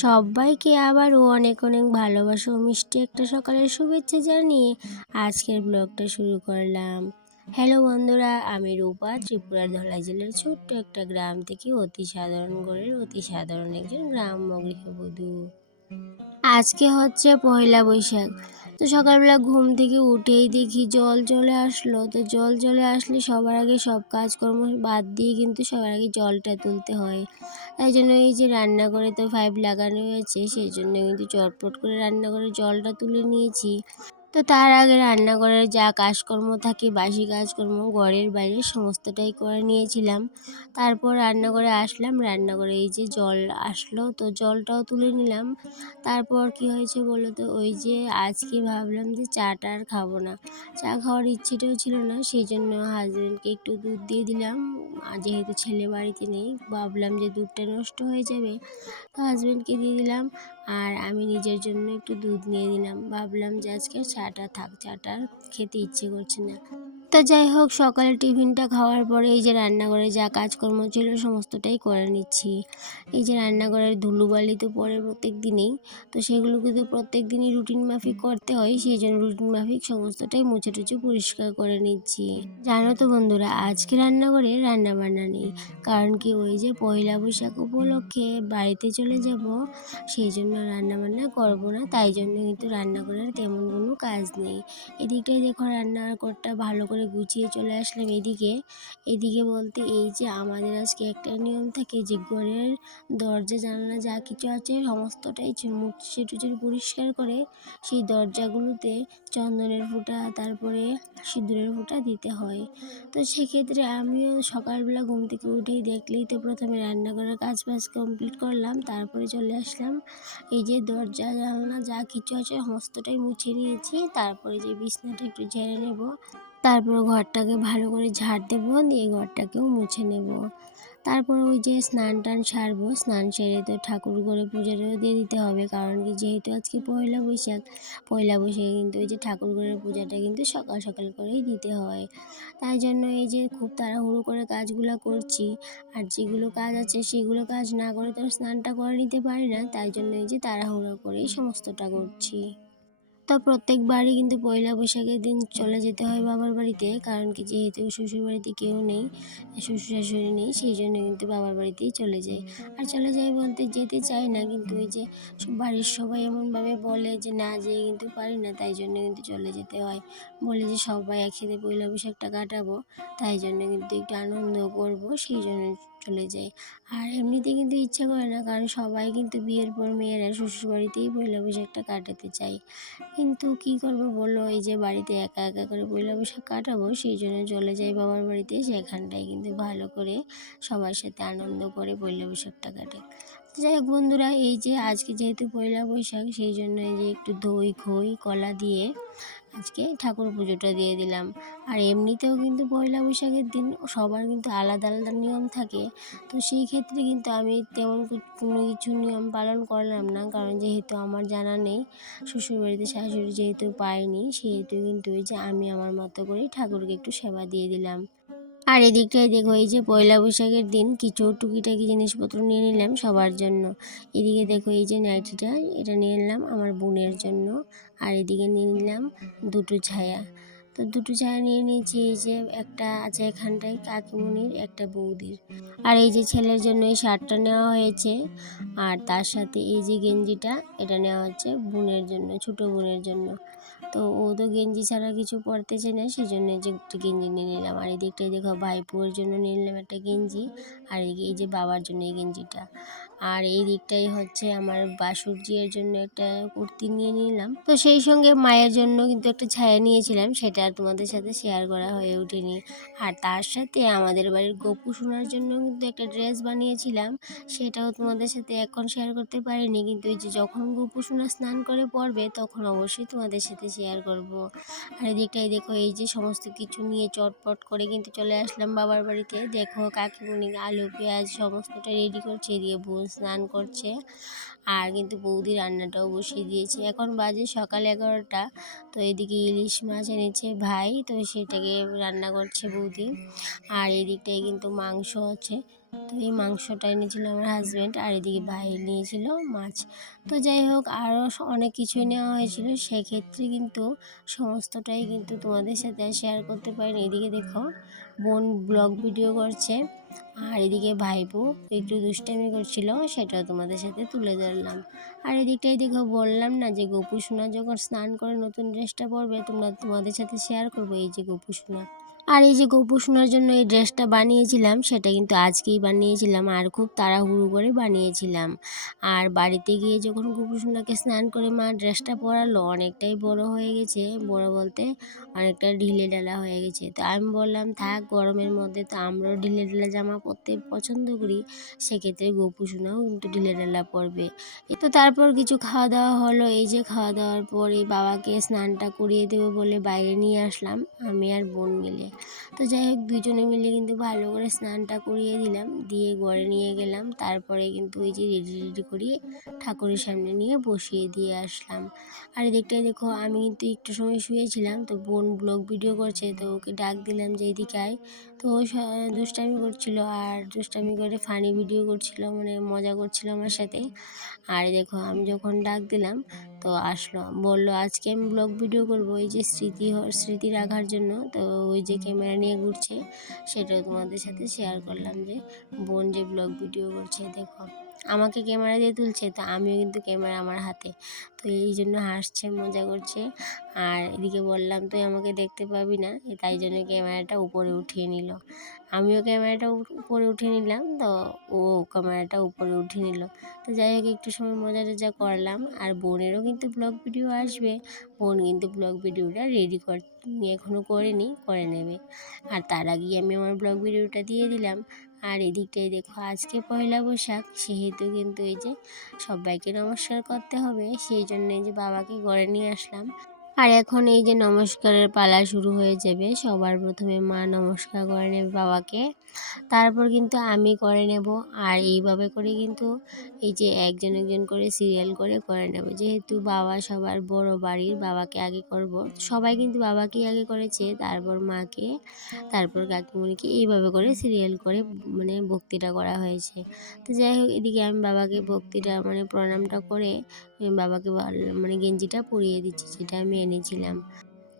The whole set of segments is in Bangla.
সবাইকে আবারও অনেক অনেক ভালোবাসা। মিষ্টি একটা সকালের শুভেচ্ছা জানিয়ে আজকের ব্লগটা শুরু করলাম। হ্যালো বন্ধুরা, আমি রূপা, ত্রিপুরার ধলাই জেলার ছোট্ট একটা গ্রাম থেকে অতি সাধারণ গড়ের অতি সাধারণ একজন গ্রাম্য গৃহবধূ। আজকে হচ্ছে পয়লা বৈশাখ। তো সকালবেলা ঘুম থেকে উঠেই দেখি জল চলে আসলো। তো জল চলে আসলে সবার আগে সব কাজকর্ম বাদ দিয়ে কিন্তু সবার আগে জলটা তুলতে হয়। তাই জন্য এই যে রান্না করে তো পাইপ লাগানো হয়েছে, সেই জন্য কিন্তু চটপট করে রান্না করে জলটা তুলে নিয়েছি। তো তার আগে রান্নাঘরের যা কাজকর্ম থাকে, বাসি কাজকর্ম, ঘরের বাইরে সমস্তটাই করে নিয়েছিলাম। তারপর রান্নাঘরে আসলাম। রান্নাঘরে এই যে জল আসলো, তো জলটাও তুলে নিলাম। তারপর কি হয়েছে বলো তো? ওই যে আজকে ভাবলাম যে চাটা আর খাব না। চা খাওয়ার ইচ্ছেটাও ছিল না সেই জন্য হাজব্যান্ডকে একটু দুধ দিয়ে দিলাম। যেহেতু ছেলে বাড়িতে নেই, ভাবলাম যে দুধটা নষ্ট হয়ে যাবে, তো হাজব্যান্ডকে দিয়ে দিলাম। আর আমি নিজের জন্য একটু দুধ নিয়ে নিলাম। ভাবলাম যে আজকে চাটা থাক, চাটা খেতে ইচ্ছে করছে না। তো যাই হোক, সকালে টিফিনটা খাওয়ার পরে এই যে রান্নাঘরে যা কাজকর্ম ছিল সমস্তটাই করে নিচ্ছি। এই যে রান্নাঘরের ধুলোবালি তো পরে প্রত্যেক দিনেই, তো সেগুলো কিন্তু প্রত্যেক দিনই রুটিন মাফিক করতে হয়, সেই জন্য রুটিন মাফিক সমস্তটাই মুছে টুছে পরিষ্কার করে নিচ্ছি। জানো তো বন্ধুরা, আজকে রান্নাঘরে রান্না বান্না নেই, কারণ কি ওই যে পয়লা বৈশাখ উপলক্ষে বাড়িতে চলে যাব, সেই জন্য রান্না বান্না করব না, তাই জন্য কিন্তু রান্নাঘরের তেমন কোনো কাজ নেই। এদিকটায় দেখো রান্নার ঘরটা ভালো করে গুছিয়ে চলে আসলাম এদিকে। এদিকে বলতে এই যে আমাদের আজকে একটা নিয়ম থাকে যে ঘরের দরজা, জানালা যা কিছু আছে সমস্তটাই মুছে টুচে পরিষ্কার করে সেই দরজাগুলোতে চন্দনের ফুটা, তারপরে সিঁদুরের ফুটা দিতে হয়। তো সেক্ষেত্রে আমিও সকালবেলা ঘুম থেকে উঠেই দেখলেই তো প্রথমে রান্নাঘরের কাজ বাজ কমপ্লিট করলাম, তারপরে চলে আসলাম। এই যে দরজা, জানলা যা কিছু আছে সমস্তটাই মুছে নিয়েছি, তারপরে যে বিছনাটা একটু ঝেড়ে নেব। তারপর ঘরটাকে ভালো করে ঝাড় দেবো, দিয়ে ঘরটাকেও মুছে নেব। তারপর ওই যে স্নান টান সারবো, স্নান সেরে তো ঠাকুর ঘরে পুজোটাও দিয়ে দিতে হবে, কারণ কি যেহেতু আজকে পয়লা বৈশাখ, পয়লা বৈশাখে কিন্তু ওই যে ঠাকুর ঘরের পূজাটা কিন্তু সকাল সকাল করেই দিতে হয়। তাই জন্য এই যে খুব তাড়াহুড়ো করে কাজগুলো করছি, আর যেগুলো কাজ আছে সেগুলো কাজ না করে তো স্নানটা করে নিতে পারি না, তাই জন্য এই যে তাড়াহুড়ো করেই সমস্তটা করছি। তো প্রত্যেকবারই কিন্তু পয়লা বৈশাখের দিন চলে যেতে হয় বাবার বাড়িতে, কারণ কি যেহেতু শ্বশুর বাড়িতে কেউ নেই, শ্বশুর শাশুড়ি নেই, সেই জন্য কিন্তু বাবার বাড়িতেই চলে যায়। আর চলে যায় বলতে যেতে চাই না, কিন্তু ওই যে বাড়ির সবাই এমনভাবে বলে যে না যেয়ে কিন্তু পারি না, তাই জন্য কিন্তু চলে যেতে হয়। বলে যে সবাই একসাথে পয়লা বৈশাখটা কাটাবো, তাই জন্য কিন্তু একটু আনন্দ করব, সেই জন্য চলে যাই আর এমনিতে কিন্তু ইচ্ছা করে না, কারণ সবাই কিন্তু বিয়ের পর মেয়েরা শ্বশুরবাড়িতেই পয়লা বৈশাখটা কাটাতে চায়। কিন্তু কি করব বলো? এই যে বাড়িতে একা একা করে পয়লা বৈশাখ কাটাবো, সেই জন্য চলে যাই বাবার বাড়িতে। সেখানটায় কিন্তু ভালো করে সবার সাথে আনন্দ করে পয়লা বৈশাখটা কাটে। যাই হোক বন্ধুরা, এই যে আজকে যেহেতু পয়লা বৈশাখ সেই জন্য এই যে একটু দই, খই, কলা দিয়ে আজকে ঠাকুর পুজোটা দিয়ে দিলাম। আর এমনিতেও কিন্তু পয়লা বৈশাখের দিন সবার কিন্তু আলাদা আলাদা নিয়ম থাকে। তো সেই ক্ষেত্রে কিন্তু আমি তেমন কোনো কিছু নিয়ম পালন করলাম না। কারণ যেহেতু আমার জানা নেই, শ্বশুরবাড়িতে শাশুড়ি যেহেতু পায়নি, সেহেতু কিন্তু ওই যে আমি আমার মতো করেই ঠাকুরকে একটু সেবা দিয়ে দিলাম। আর এদিকটায় দেখো, এই যে পয়লা বৈশাখের দিন কিছু টুকিটাকি জিনিসপত্র নিয়ে নিলাম সবার জন্য। এদিকে দেখো, এই যে নাইটিটা, এটা নিয়ে নিলাম আমার বোনের জন্য। আর এদিকে নিয়ে নিলাম দুটো ছায়া। তো দুটো ছায়া নিয়ে নিয়েছি, এই যে একটা আছে এখানটায় কাকিমণির, একটা বৌদির। আর এই যে ছেলের জন্য এই শার্টটা নেওয়া হয়েছে। আর তার সাথে এই যে গেঞ্জিটা, এটা নেওয়া হচ্ছে বোনের জন্য, ছোট বোনের জন্য। তো ও তো গেঞ্জি ছাড়া কিছু পরতে চায় না সেই জন্য যে একটা গেঞ্জি নিয়ে নিলাম। আর এই দিকটায় দেখো, ভাইপোর জন্য নিয়ে নিলাম একটা গেঞ্জি, আর এই যে বাবার জন্য এই গেঞ্জিটা। আর এই দিকটাই হচ্ছে আমার বাসুরজির জন্য একটা কুর্তি নিয়ে নিলাম। তো সেই সঙ্গে মায়ের জন্য কিন্তু একটা ছায়া নিয়েছিলাম, সেটা তোমাদের সাথে শেয়ার করা হয়ে ওঠেনি। আর তার সাথে আমাদের বাড়ির গপু শোনার জন্য কিন্তু একটা ড্রেস বানিয়েছিলাম, সেটাও তোমাদের সাথে এখন শেয়ার করতে পারিনি। কিন্তু এই যে যখন গপু সোনা স্নান করে পড়বে, তখন অবশ্যই তোমাদের সাথে শেয়ার করব। আর এদিকটাই দেখো, এই যে সমস্ত কিছু নিয়ে চটপট করে কিন্তু চলে আসলাম বাবার বাড়িতে। দেখো কাকিমুনি আলু, পেঁয়াজ, সমস্তটা রেডি করছে দিয়ে বোন স্নান করছে। আর কিন্তু বৌদি রান্নাটাও বসিয়ে দিয়েছে। এখন বাজে সকাল এগারোটা। তো এদিকে ইলিশ মাছ এনেছে ভাই। তো সেটাকে রান্না করছে বৌদি। আর এদিকটায় কিন্তু মাংস আছে। তো এই মাংসটা এনেছিল আমার হাজব্যান্ড আর এদিকে ভাই নিয়েছিল মাছ। তো যাই হোক আরও অনেক কিছুই নেওয়া হয়েছিল। সেক্ষেত্রে কিন্তু সমস্তটাই কিন্তু তোমাদের সাথে শেয়ার করতে পারিনি। এদিকে দেখো, বোন ব্লগ ভিডিও করছে, আর এদিকে ভাইপো একটু দুষ্টামি করছিল সেটাও তোমাদের সাথে তুলে ধরলাম। আর এদিকটাই দেখো, বললাম না যে গোপু সোনা যখন স্নান করে নতুন ড্রেসটা পরবে, তোমরা তোমাদের সাথে শেয়ার করব এই যে গোপু সোনা আর এই যে গোপু সোনার জন্য এই ড্রেসটা বানিয়েছিলাম, সেটা কিন্তু আজকেই বানিয়েছিলাম আর খুব তাড়াহুড়ো করে বানিয়েছিলাম। আর বাড়িতে গিয়ে যখন গোপু স্নান করে মা ড্রেসটা পরালো, অনেকটাই বড় হয়ে গেছে। বড় বলতে অনেকটা ঢিলে ঢালা হয়ে গেছে। তো আমি বললাম, থাক, গরমের মধ্যে তো আমরাও ঢিলে ঢালা জামা পরতে পছন্দ করি, সেক্ষেত্রে গোপু কিন্তু ঢিলে ঢালা পরবে। তো তারপর কিছু খাওয়া দাওয়া হলো। এই যে খাওয়া দাওয়ার পরে বাবাকে স্নানটা করিয়ে দেবো বলে বাইরে নিয়ে আসলাম, আমি আর বোন মিলে। তো যাই হোক, দুজনে মিলে কিন্তু ভালো করে স্নানটা করিয়ে দিলাম, দিয়ে ঘরে নিয়ে গেলাম। তারপরে কিন্তু ওই যে রেডি রেডি করিয়ে ঠাকুরের সামনে নিয়ে বসিয়ে দিয়ে আসলাম। আর এদিকটায় দেখো, আমি কিন্তু একটু সময় শুয়েছিলাম, তো বোন ব্লগ ভিডিও করছে, তো ওকে ডাক দিলাম যে এদিকে আয় তো ও দুষ্টামি করছিল আর দুষ্টামি করে ফানি ভিডিও করছিল মানে মজা করছিল আমার সাথে। আর দেখো, আমি যখন ডাক দিলাম, তো আসলো, বলল, আজকে আমি ব্লগ ভিডিও করব, ওই যে স্মৃতি স্মৃতি রাখার জন্য। তো ওই যে ক্যামেরা নিয়ে ঘুরছে। সেটাও তোমাদের সাথে শেয়ার করলাম যে, বোন যে ব্লগ ভিডিও করছে, দেখো। আমাকে ক্যামেরা দিয়ে তুলছে, তো আমিও কিন্তু ক্যামেরা আমার হাতে। তো এই জন্য হাসছে, মজা করছে। আর এদিকে বললাম, তুই আমাকে দেখতে পাবি না। তাই জন্য ক্যামেরাটা উপরে উঠিয়ে নিল। আমিও ক্যামেরাটা উপরে উঠিয়ে নিলাম, তো ও ক্যামেরাটা উপরে উঠিয়ে নিল। তো যাই হোক, একটু সময় মজা টজা করলাম। আর বোনেরও কিন্তু ব্লগ ভিডিও আসবে। বোন কিন্তু ব্লগ ভিডিওটা রেডি কর এখনও করেনি, করে নেবে। আর তার আগেই আমি আমার ব্লগ ভিডিওটা দিয়ে দিলাম। আর এদিকটাই দেখো আজকে পয়লা বৈশাখ, সেহেতু কিন্তু এই যে সবাইকে নমস্কার করতে হবে, সেই জন্য যে বাবাকে ঘরে নিয়ে আসলাম। আর এখন এই যে নমস্কারের পালা শুরু হয়ে যাবে, সবার প্রথমে মা নমস্কার করে নেবে বাবাকে, তারপর কিন্তু আমি করে নেব, আর এইভাবে করে কিন্তু এই যে একজন একজন করে সিরিয়াল করে করে নেব। যেহেতু বাবা সবার বড় বাড়ির, বাবাকে আগে করব, সবাই কিন্তু বাবাকেই আগে করেছে, তারপর মাকে, তারপর কাকিমণিকে এইভাবে করে সিরিয়াল করে মানে ভক্তিটা করা হয়েছে। তো যাই হোক, এদিকে আমি বাবাকে ভক্তিটা মানে প্রণামটা করে বাবাকে মানে গেঞ্জিটা পরিয়ে দিচ্ছি, যেটা আমি এনেছিলাম।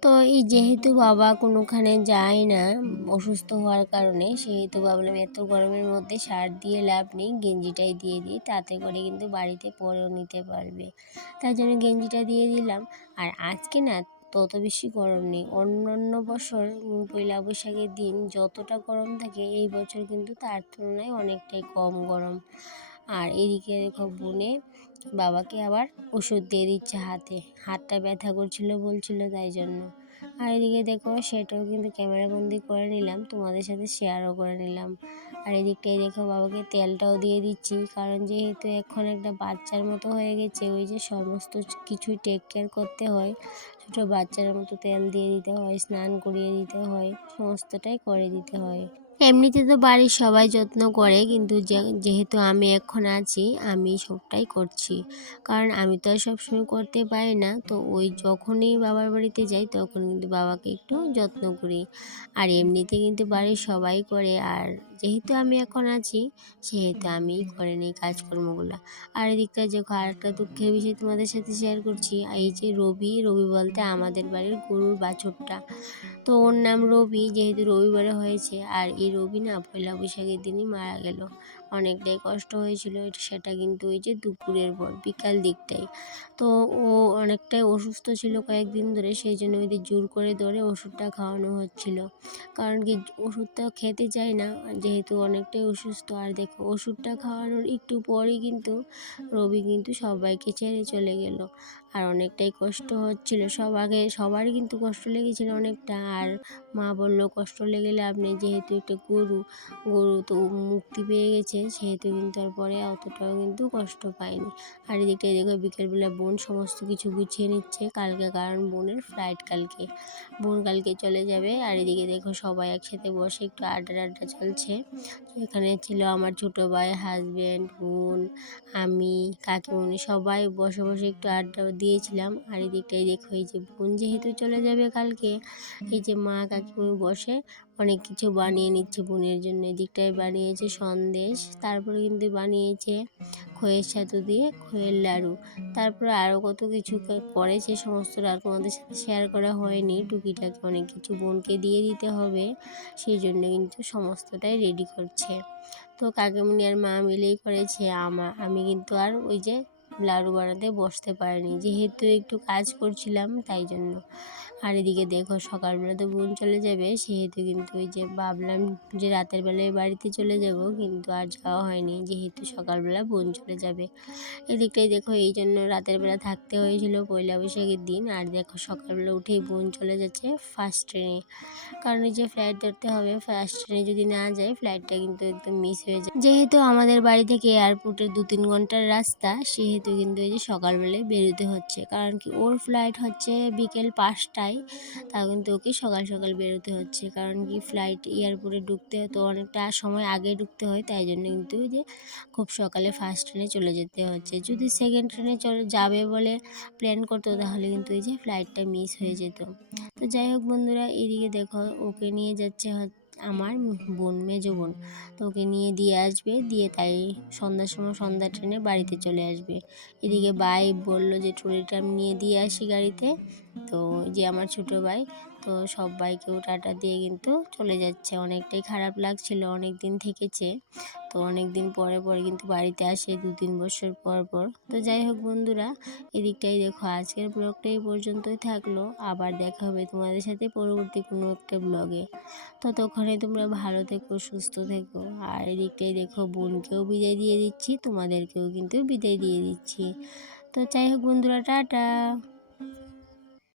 তো এই যেহেতু বাবা কোনোখানে যায় না, অসুস্থ হওয়ার কারণে, সেহেতু ভাবলাম এত গরমের মধ্যে শার্ট দিয়ে লাভ নেই, গেঞ্জিটাই দিয়ে দিই, তাতে করে কিন্তু বাড়িতে পরেও নিতে পারবে। তার জন্য গেঞ্জিটা দিয়ে দিলাম। আর আজকে না তত বেশি গরম নেই। অন্য অন্য বছর পয়লা বৈশাখের দিন যতটা গরম থাকে, এই বছর কিন্তু তার তুলনায় অনেকটাই কম গরম। আর এদিকে দেখো বোনে বাবাকে আবার ওষুধ দিয়ে দিচ্ছে হাতে। হাতটা ব্যথা করছিল, বলছিল তাই জন্য। আর এদিকে দেখো সেটাও কিন্তু ক্যামেরা বন্দি করে নিলাম, তোমাদের সাথে শেয়ারও করে নিলাম। আর এদিকটাই দেখো বাবাকে তেলটাও দিয়ে দিচ্ছি, কারণ যেহেতু এখন একটা বাচ্চার মতো হয়ে গেছে, ওই যে সমস্ত কিছুই টেক কেয়ার করতে হয়, ছোটো বাচ্চার মতো তেল দিয়ে দিতে হয়, স্নান করিয়ে দিতে হয়, সমস্তটাই করে দিতে হয়। এমনিতে তো বাড়ির সবাই যত্ন করে, কিন্তু যেহেতু আমি এখন আছি, আমি সবটাই করছি। কারণ আমি তো আর সবসময় করতে পারি না, তো ওই যখনই বাবার বাড়িতে যাই, তখন কিন্তু বাবাকে একটু যত্ন করি। আর এমনিতে কিন্তু বাড়ির সবাই করে, আর যেহেতু আমি এখন আছি, সেহেতু আমি করে নিই কাজকর্মগুলো। আর এদিকটা যখন আরেকটা দুঃখের বিষয় তোমাদের সাথে শেয়ার করছি, এই যে রবি রবি বলতে আমাদের বাড়ির গরুর বাছরটা। তো ওর নাম রবি, যেহেতু রবিবারে হয়েছে। আর এই রবি না পয়লা বৈশাখের দিনই মারা গেল। অনেকটাই কষ্ট হয়েছিল সেটা কিন্তু ওই যে দুপুরের পর, বিকাল দিকটাই তো ও অনেকটাই অসুস্থ ছিল কয়েকদিন ধরে, সেই জন্য ওদের জোর করে ধরে ওষুধটা খাওয়ানো হচ্ছিল। কারণ কি ওষুধটা খেতে চায় না, যেহেতু অনেকটাই অসুস্থ। আর দেখো, ওষুধটা খাওয়ানোর একটু পরই কিন্তু রবি কিন্তু সবাইকে ছেড়ে চলে গেল। আর অনেকটাই কষ্ট হচ্ছিল। সব আগে সবারই কিন্তু কষ্ট লেগেছিল অনেকটা। আর মা বলল, কষ্ট লেগে লাভ নেই যেহেতু একটা গরু গরু তো মুক্তি পেয়ে গেছে সেহেতু কিন্তু তারপরে অতটাও কিন্তু কষ্ট পায়নি। আর এদিকে দেখো, বিকেলবেলা বোন সমস্ত কিছু গুছিয়ে নিচ্ছে, কালকে কারণ বোনের ফ্লাইট কালকে। বোন কালকে চলে যাবে, আর এদিকে দেখো সবাই একসাথে বসে একটু আড্ডা আড্ডা চলছে। এখানে ছিল আমার ছোটো ভাই হাজব্যান্ড বোন, আমি কাকিমণি সবাই বসে বসে একটু আড্ডা দিয়েছিলাম। আর এদিকটাই দেখো এই যে বোন যেহেতু চলে যাবে কালকে, এই যে মা কাকিমণি বসে অনেক কিছু বানিয়ে নিচ্ছে বোনের জন্য। এদিকটায় বানিয়েছে সন্দেশ, তারপরে কিন্তু বানিয়েছে খয়ের সাথে দিয়ে খয়ের লাড়ু। তারপরে আরও কত কিছু করেছে সমস্তটা আর আমাদের সাথে শেয়ার করা হয়নি। টুকিটাকি অনেক কিছু বোনকে দিয়ে দিতে হবে, সেই জন্য কিন্তু সমস্তটাই রেডি করছে। তো কাকিমুনি আর মা মিলেই করেছে। আমার আমি কিন্তু আর ওই যে লাড়ু বানাতে বসতে পারিনি। যেহেতু একটু কাজ করছিলাম, তাই জন্য। আর এদিকে দেখো, সকালবেলা তো বোন চলে যাবে, সেহেতু কিন্তু ওই যে ভাবলাম যে রাতের বেলায় বাড়িতে চলে যাব, কিন্তু আর যাওয়া হয়নি, যেহেতু সকালবেলা বোন চলে যাবে। এদিকটাই দেখো, এই জন্য রাতের বেলা থাকতে হয়েছিল পয়লা বৈশাখের দিন। আর দেখো, সকালবেলা উঠেই বোন চলে যাচ্ছে ফার্স্ট ট্রেনে কারণ এই যে ফ্লাইট ধরতে হবে ফার্স্ট ট্রেনে যদি না যায় ফ্লাইটটা কিন্তু একদম মিস হয়ে যায়। যেহেতু আমাদের বাড়ি থেকে এয়ারপোর্টের দু তিন ঘণ্টার রাস্তা, সেহেতু কিন্তু এই যে সকালবেলায় বেরোতে হচ্ছে। কারণ কি ওর ফ্লাইট হচ্ছে বিকেল পাঁচটায়, তাও কিন্তু ওকে সকাল সকাল বেরোতে হচ্ছে। কারণ কি ফ্লাইট এয়ারপোর্টে ঢুকতে তো অনেকটা সময় আগে ঢুকতে হয়, তাই জন্য কিন্তু ওই যে খুব সকালে ফার্স্ট ট্রেনে চলে যেতে হচ্ছে। যদি সেকেন্ড ট্রেনে চলে যাবে বলে প্ল্যান করতো, তাহলে কিন্তু ওই যে ফ্লাইটটা মিস হয়ে যেত। তো যাই হোক বন্ধুরা, এদিকে দেখো, ওকে নিয়ে যাচ্ছে হচ্ছে আমার বোন, মেজো বোন। তো ওকে নিয়ে দিয়ে আসবে, দিয়ে তাই সন্ধ্যার সময় সন্ধ্যা ট্রেনে বাড়িতে চলে আসবে। এদিকে ভাই বলল যে ট্রলিটা আমি নিয়ে দিয়ে আসি গাড়িতে। তো যে আমার ছোটো ভাই তো সব বাইকেও টাটা দিয়ে কিন্তু চলে যাচ্ছে। অনেকটাই খারাপ লাগছিল অনেক দিন থেকেছে। তো অনেক দিন পরে পরে কিন্তু বাড়িতে আসে দু তিন বছর পর পর। তো যাই হোক বন্ধুরা, এদিকটাই দেখো, আজকের ব্লগটা এই পর্যন্তই থাকল। আবার দেখা হবে তোমাদের সাথে পরবর্তী কোনো একটা ব্লগে। ততক্ষণে তোমরা ভালো থেকো, সুস্থ থেকো। আর এদিকটাই দেখো, বোনকেও বিদায় দিয়ে দিচ্ছি, তোমাদেরকেও কিন্তু বিদায় দিয়ে দিচ্ছি। তো যাই হোক বন্ধুরা, টাটা।